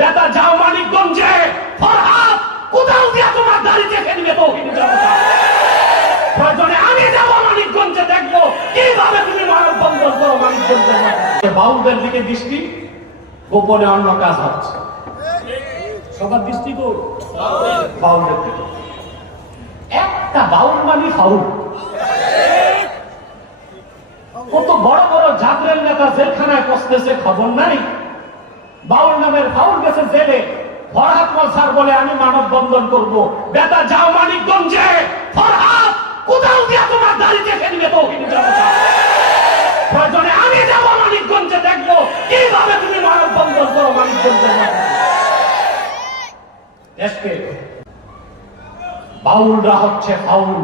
বেটা যাও মানিকগঞ্জে, ফরহাদ কোথাও দিয়া তোমার দাড়ি দেখে নিবে তৌহিদের জনতা। প্রয়োজনে আমি যাবো মানিকগঞ্জে, দেখবো কিভাবে তুমি মানববন্ধন করো মানিকগঞ্জের মধ্যে। বাউলদের দিকে দৃষ্টি, গোপনে অন্য কাজ হচ্ছে। সবার দৃষ্টি কই? বাউলদের দিকে। একটা বাউল মানে ফাউল। কত বড় বড় জাগরের নেতা জেলখানায় পৌঁছতেছে, খবর নাই। বাউল নামের ফাউল গেছে জেলে, ফরহাদ মলসার বলে আমি মানববন্ধন করব। বেটা যাও মানিকগঞ্জে, ফরহাদ কোথাও দিয়া তোমার দাড়ি দেখে নিবে তৌহিদের জনতা। প্রয়োজনে আমি যাব মানিকগঞ্জে, দেখবো কিভাবে তুমি মানববন্ধন করো মানিকগঞ্জের মধ্যে। দেশকে বাউলরা হচ্ছে ফাউল,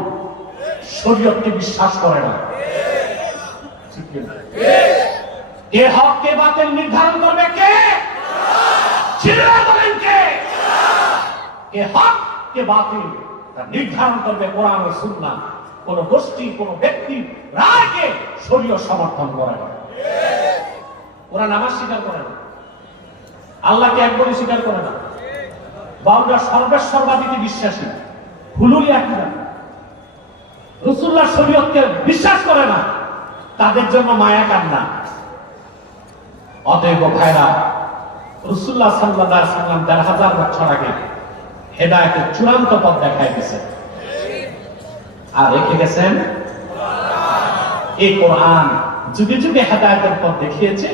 শরীয়তকে বিশ্বাস করে না। কে হক কে বাতিল নির্ধারণ করবে কে? চিল্লায়ে বলেন কে? কে হক কে বাতিল তা নির্ধারণ করবে কোরআন ও সুন্নাহ। কোন গোষ্ঠী কোন ব্যক্তির রায়কে শরীয়ত সমর্থন করে না। ওরা নামাজ স্বীকার করে না, আল্লাহকে একবারই স্বীকার করে না। বাউলরা সর্বেশ্বরবাদীতে বিশ্বাসী, হুলুলি আকীদা, রাসূলুল্লাহ শরীয়তকে বিশ্বাস করে না। তাদের জন্য মায়া কান্না। অতএব ভাইরা, রাসূলুল্লাহ সাল্লাল্লাহু আলাইহি ওয়াসাল্লাম ১৫০০ বছর আগে হেদায়েতের চূড়ান্ত পথ দেখাই দিয়েছেন, আর রেখে গেছেন এই কোরআন। যুগে যুগে হেদায়েতের পথ দেখিয়েছে।